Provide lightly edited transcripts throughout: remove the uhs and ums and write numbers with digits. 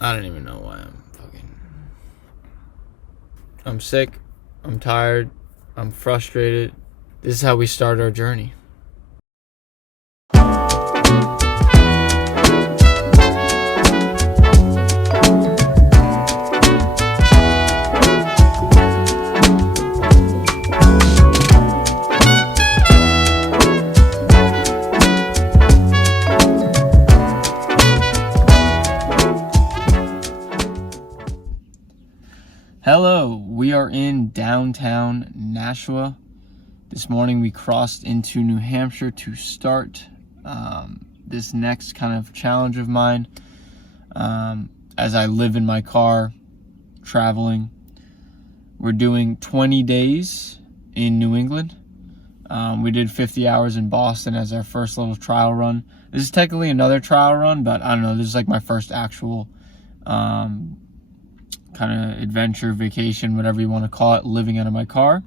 I don't even know why I'm sick, I'm tired, I'm frustrated. This is how we start our journey. Hello, we are in downtown Nashua. This morning we crossed into New Hampshire to start this next kind of challenge of mine. As I live in my car, traveling. We're doing 20 days in New England. We did 50 hours in Boston as our first little trial run. This is technically another trial run, but I don't know, this is like my first actual kind of adventure, vacation, whatever you want to call it, living out of my car.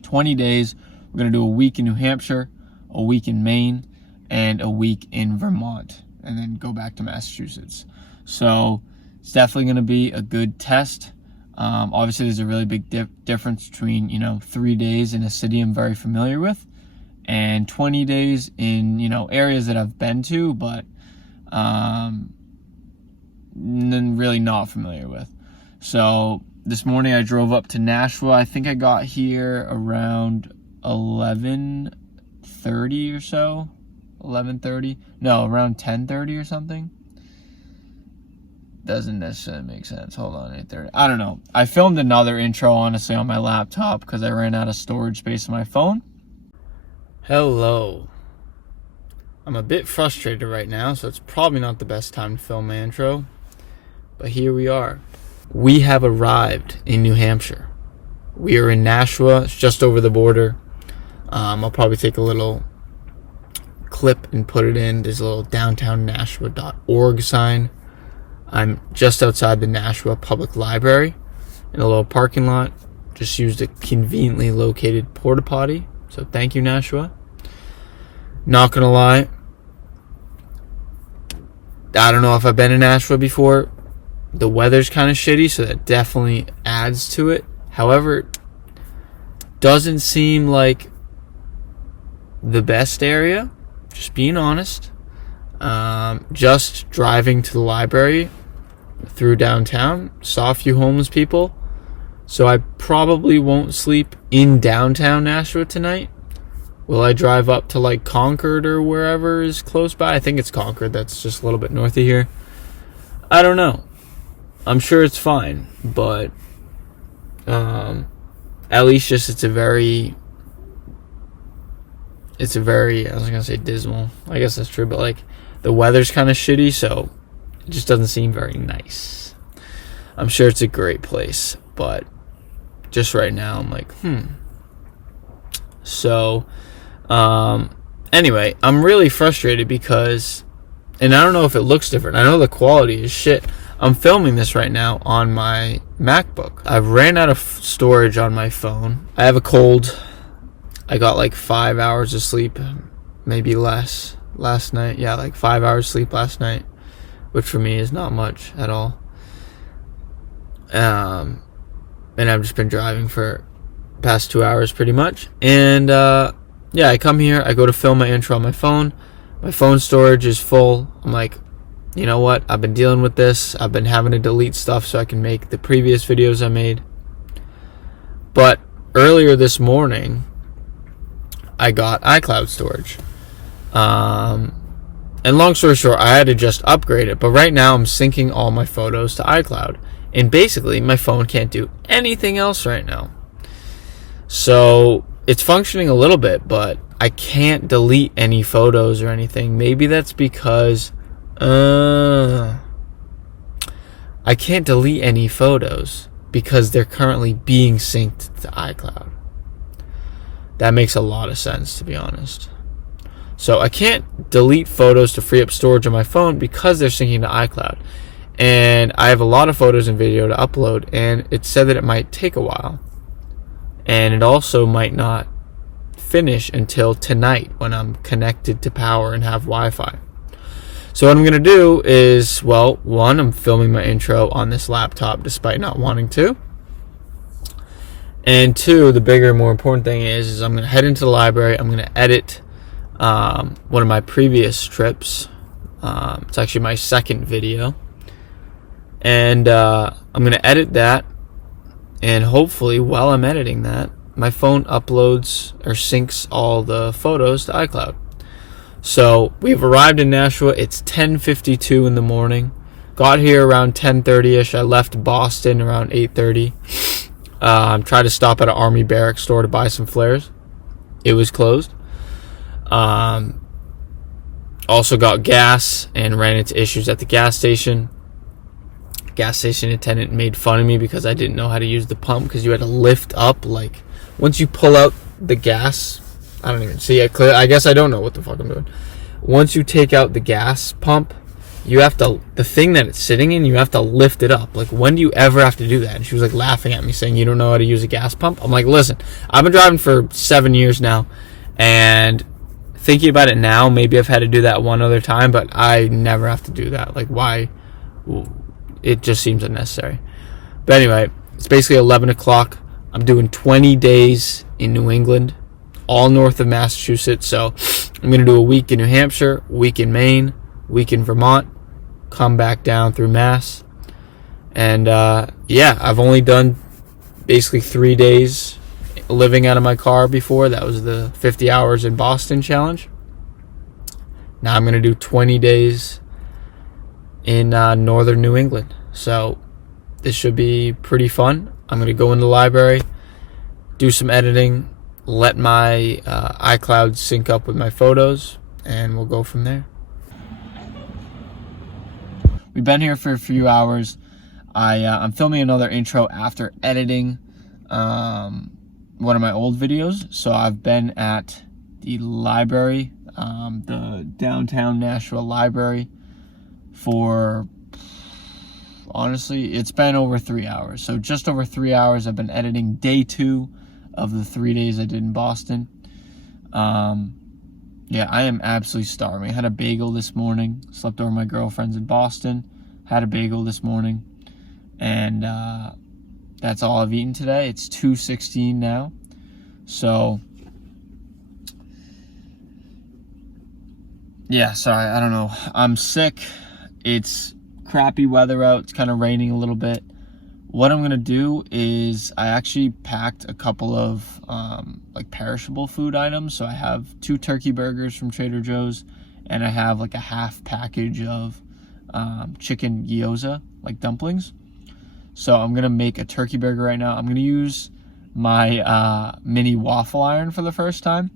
20 days. We're going to do a week in New Hampshire, a week in Maine, and a week in Vermont, and then go back to Massachusetts. So it's definitely going to be a good test. Obviously, there's a really big difference between, 3 days in a city I'm very familiar with and 20 days in, areas that I've been to, but really not familiar with. So this morning I drove up to Nashua. I think I got here around 11:30 or so. 11:30? No, around 10:30 or something. Doesn't necessarily make sense. Hold on, 8:30. I don't know. I filmed another intro, honestly, on my laptop because I ran out of storage space on my phone. Hello. I'm a bit frustrated right now, so it's probably not the best time to film my intro. But here we are. We have arrived in New Hampshire. We are in Nashua. It's just over the border. I'll probably take a little clip and put it in. There's a little downtownnashua.org sign. I'm just outside the Nashua Public Library in a little parking lot. Just used a conveniently located porta potty. So thank you, Nashua. Not gonna lie, I don't know if I've been in Nashua before. The weather's kind of shitty, so that definitely adds to it. However, doesn't seem like the best area, just being honest. Just driving to the library through downtown, saw a few homeless people, so I probably won't sleep in downtown Nashua tonight. Will I drive up to like Concord or wherever is close by? I think it's Concord, that's just a little bit north of here. I don't know. I'm sure it's fine, but at least just it's a very, I was gonna say dismal. I guess that's true, but like the weather's kind of shitty, so it just doesn't seem very nice. I'm sure it's a great place, but just right now I'm like, So, anyway, I'm really frustrated because, and I don't know if it looks different. I know the quality is shit. I'm filming this right now on my MacBook. I've ran out of storage on my phone. I have a cold. I got like 5 hours of sleep, maybe less, last night. Yeah, like 5 hours sleep last night, which for me is not much at all. And I've just been driving for the past 2 hours pretty much. And yeah, I come here, I go to film my intro on my phone. My phone storage is full. I'm like, you know what? I've been dealing with this. I've been having to delete stuff so I can make the previous videos I made. But earlier this morning, I got iCloud storage. And long story short, I had to just upgrade it. But right now, I'm syncing all my photos to iCloud. And basically, my phone can't do anything else right now. So it's functioning a little bit, but I can't delete any photos or anything. Maybe that's because I can't delete any photos because they're currently being synced to iCloud. That makes a lot of sense, to be honest. So I can't delete photos to free up storage on my phone because they're syncing to iCloud. And I have a lot of photos and video to upload, and it said that it might take a while. And it also might not finish until tonight when I'm connected to power and have Wi-Fi. So what I'm going to do is, well, one, I'm filming my intro on this laptop despite not wanting to. And two, the bigger, more important thing is I'm going to head into the library. I'm going to edit one of my previous trips. It's actually my second video. And I'm going to edit that. And hopefully, while I'm editing that, my phone uploads or syncs all the photos to iCloud. So we've arrived in Nashua. It's 10:52 in the morning. Got here around 10:30ish. I left Boston around 8:30. Tried to stop at an Army barracks store to buy some flares. It was closed. Also got gas and ran into issues at the gas station. Gas station attendant made fun of me because I didn't know how to use the pump, because you had to lift up, like, once you pull out the gas, I don't even see it clear. I guess I don't know what the fuck I'm doing. Once you take out the gas pump, you have to, the thing that it's sitting in, you have to lift it up. Like, when do you ever have to do that? And she was like laughing at me saying, you don't know how to use a gas pump? I'm like, listen, I've been driving for 7 years now, and thinking about it now, maybe I've had to do that one other time, but I never have to do that. Like, why? It just seems unnecessary. But anyway, it's basically 11 o'clock. I'm doing 20 days in New England, all north of Massachusetts. So I'm going to do a week in New Hampshire, week in Maine, week in Vermont, come back down through Mass. And yeah, I've only done basically 3 days living out of my car before. That was the 50 hours in Boston challenge. Now I'm going to do 20 days in northern New England. So this should be pretty fun. I'm going to go in the library, do some editing, let my iCloud sync up with my photos, and we'll go from there. We've been here for a few hours. I'm filming another intro after editing one of my old videos. So I've been at the library, the downtown Nashua library, for, honestly, it's been over 3 hours. So just over 3 hours. I've been editing day 2 of the 3 days I did in Boston. Yeah, I am absolutely starving. I had a bagel this morning. Slept over my girlfriend's in Boston. Had a bagel this morning. And that's all I've eaten today. It's 2:16 now. So yeah, sorry, I don't know. I'm sick. It's crappy weather out. It's kind of raining a little bit. What I'm going to do is I actually packed a couple of like perishable food items. So I have 2 turkey burgers from Trader Joe's, and I have like a half package of chicken gyoza, like dumplings. So I'm going to make a turkey burger right now. I'm going to use my mini waffle iron for the first time.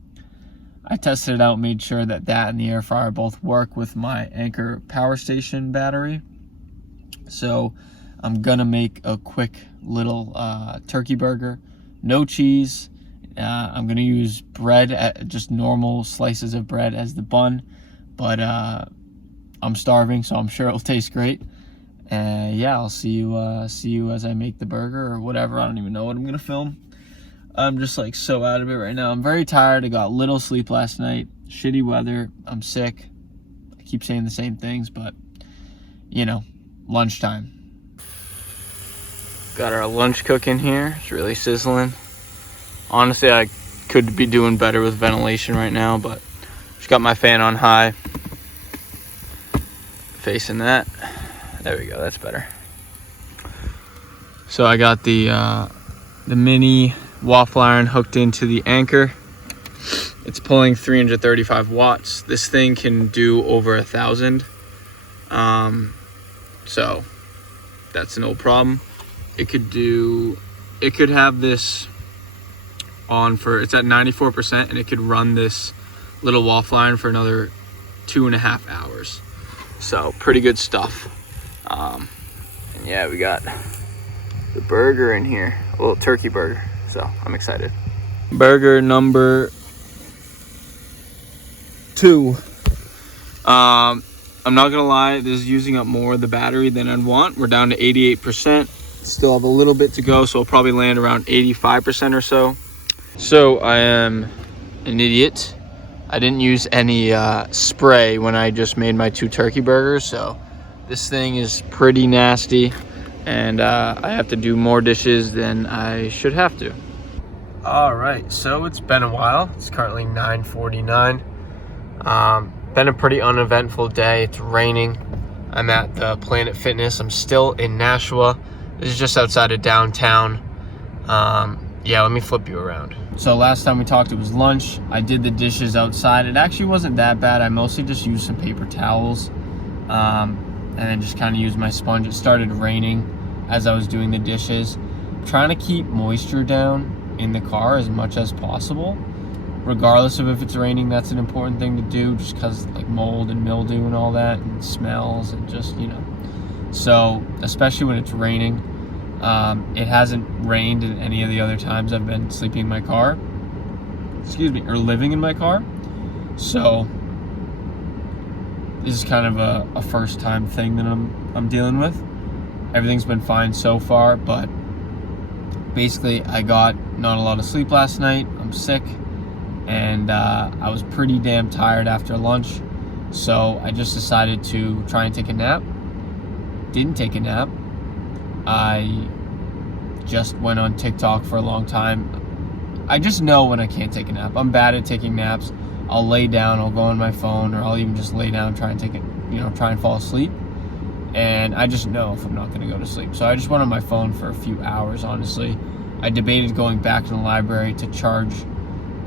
I tested it out, made sure that and the air fryer both work with my Anchor power station battery. So I'm gonna make a quick little turkey burger, no cheese. I'm gonna use bread, just normal slices of bread as the bun, but I'm starving, so I'm sure it'll taste great. Yeah, I'll see you as I make the burger or whatever. I don't even know what I'm gonna film. I'm just like so out of it right now. I'm very tired. I got little sleep last night. Shitty weather. I'm sick. I keep saying the same things, but you know, lunchtime. Got our lunch cooking here. It's really sizzling. Honestly, I could be doing better with ventilation right now, but just got my fan on high. Facing that. There we go. That's better. So I got the mini waffle iron hooked into the Anchor. It's pulling 335 watts. This thing can do over 1,000. So that's no problem. It could have this on for, it's at 94%, and it could run this little waffle iron for another 2.5 hours. So pretty good stuff. And yeah, we got the burger in here, a little turkey burger. So I'm excited. Burger number 2. I'm not gonna lie, this is using up more of the battery than I'd want. We're down to 88%. Still have a little bit to go, so I'll probably land around 85% or so. So I am an idiot. I didn't use any spray when I just made my 2 turkey burgers, so this thing is pretty nasty, and I have to do more dishes than I should have to. All right, so it's been a while. It's currently 9:49. Been a pretty uneventful day. It's raining. I'm at the Planet Fitness. I'm still in Nashua. This is just outside of downtown. Yeah, let me flip you around. So last time we talked, it was lunch. I did the dishes outside. It actually wasn't that bad. I mostly just used some paper towels, and then just kind of used my sponge. It started raining as I was doing the dishes. I'm trying to keep moisture down in the car as much as possible. Regardless of if it's raining, that's an important thing to do, just because like mold and mildew and all that, and smells, and just, you know. So, especially when it's raining. It hasn't rained in any of the other times I've been sleeping in my car. Or living in my car. So, this is kind of a first time thing that I'm dealing with. Everything's been fine so far, but basically I got not a lot of sleep last night. I'm sick. And I was pretty damn tired after lunch, so I just decided to try and take a nap. Didn't take a nap. I just went on TikTok for a long time. I just know when I can't take a nap. I'm bad at taking naps. I'll lay down, I'll go on my phone, or I'll even just lay down and try and fall asleep. And I just know if I'm not gonna go to sleep. So I just went on my phone for a few hours, honestly. I debated going back to the library to charge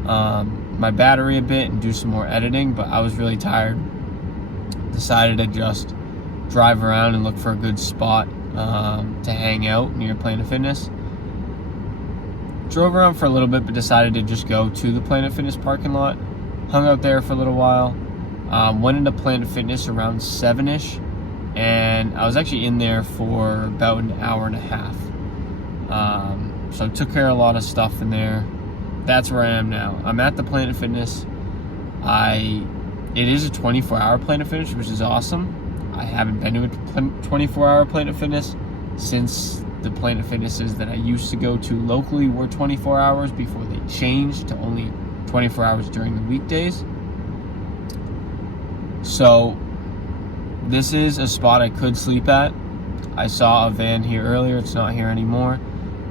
my battery a bit and do some more editing, but I was really tired. Decided to just drive around and look for a good spot to hang out near Planet Fitness. Drove around for a little bit, but decided to just go to the Planet Fitness parking lot. Hung out there for a little while. Went into Planet Fitness around 7-ish, and I was actually in there for about an hour and a half. So I took care of a lot of stuff in there. That's where I am now. I'm at the Planet Fitness. It is a 24-hour Planet Fitness, which is awesome. I haven't been to a 24-hour Planet Fitness since the Planet Fitnesses that I used to go to locally were 24 hours before they changed to only 24 hours during the weekdays. So this is a spot I could sleep at. I saw a van here earlier. It's not here anymore.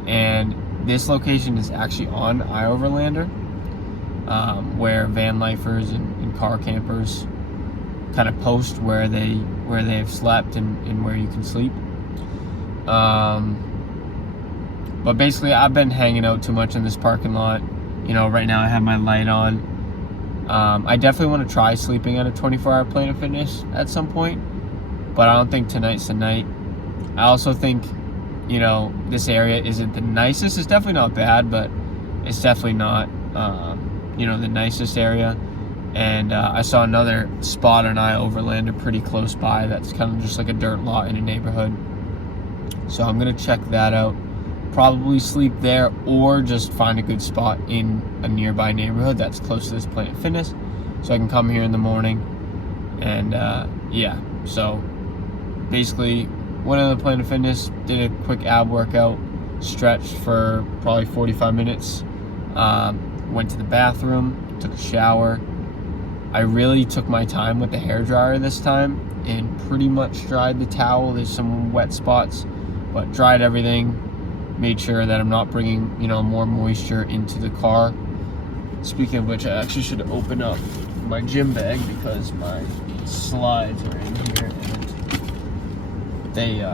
And this location is actually on iOverlander, where van lifers and car campers kind of post where they have slept and where you can sleep. But basically, I've been hanging out too much in this parking lot. You know, right now I have my light on. I definitely want to try sleeping at a 24-hour Planet Fitness at some point, but I don't think tonight's the night. I also think, you know, this area isn't the nicest. It's definitely not bad, but it's definitely not, you know, the nicest area. And I saw another spot on iOverlander pretty close by that's kind of just like a dirt lot in a neighborhood. So I'm going to check that out. Probably sleep there, or just find a good spot in a nearby neighborhood that's close to this Planet Fitness, so I can come here in the morning. And yeah, so basically went to the Planet Fitness, did a quick ab workout, stretched for probably 45 minutes, went to the bathroom, took a shower. I really took my time with the hairdryer this time and pretty much dried the towel. There's some wet spots, but dried everything. Made sure that I'm not bringing, you know, more moisture into the car. Speaking of which, I actually should open up my gym bag because my slides are in here, and they,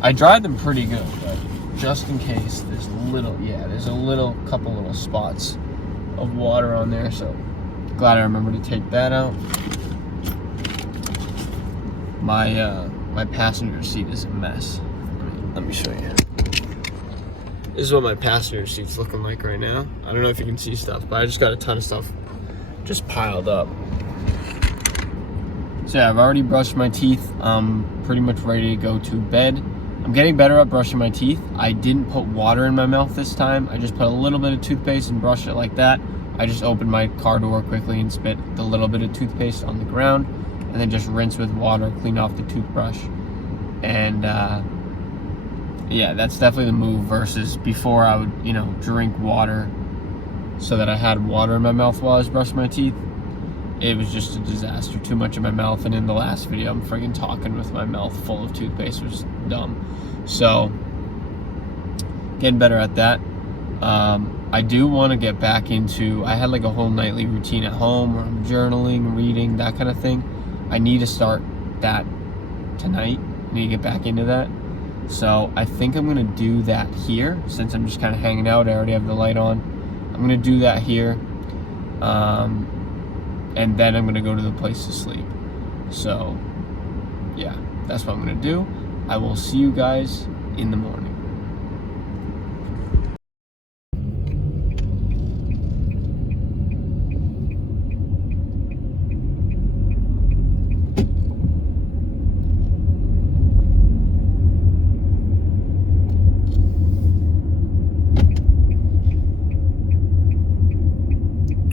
I dried them pretty good, but just in case, there's a couple little spots of water on there, so glad I remembered to take that out. My passenger seat is a mess. Let me show you. This is what my passenger seat's looking like right now. I don't know if you can see stuff, but I just got a ton of stuff just piled up. So yeah, I've already brushed my teeth. I'm pretty much ready to go to bed. I'm getting better at brushing my teeth. I didn't put water in my mouth this time. I just put a little bit of toothpaste and brushed it like that. I just opened my car door quickly and spit the little bit of toothpaste on the ground, and then just rinse with water, clean off the toothbrush. And yeah, that's definitely the move versus before I would, you know, drink water so that I had water in my mouth while I was brushing my teeth. it was just a disaster. Too much in my mouth, and in the last video, I'm friggin' talking with my mouth full of toothpaste, which is dumb. So, getting better at that. I do want to get back into, I had like a whole nightly routine at home where I'm journaling, reading, that kind of thing. I need to start that tonight. I need to get back into that. So I think I'm going to do that here, since I'm just kind of hanging out. I already have the light on. I'm going to do that here. And then I'm going to go to the place to sleep. So, yeah, that's what I'm going to do. I will see you guys in the morning.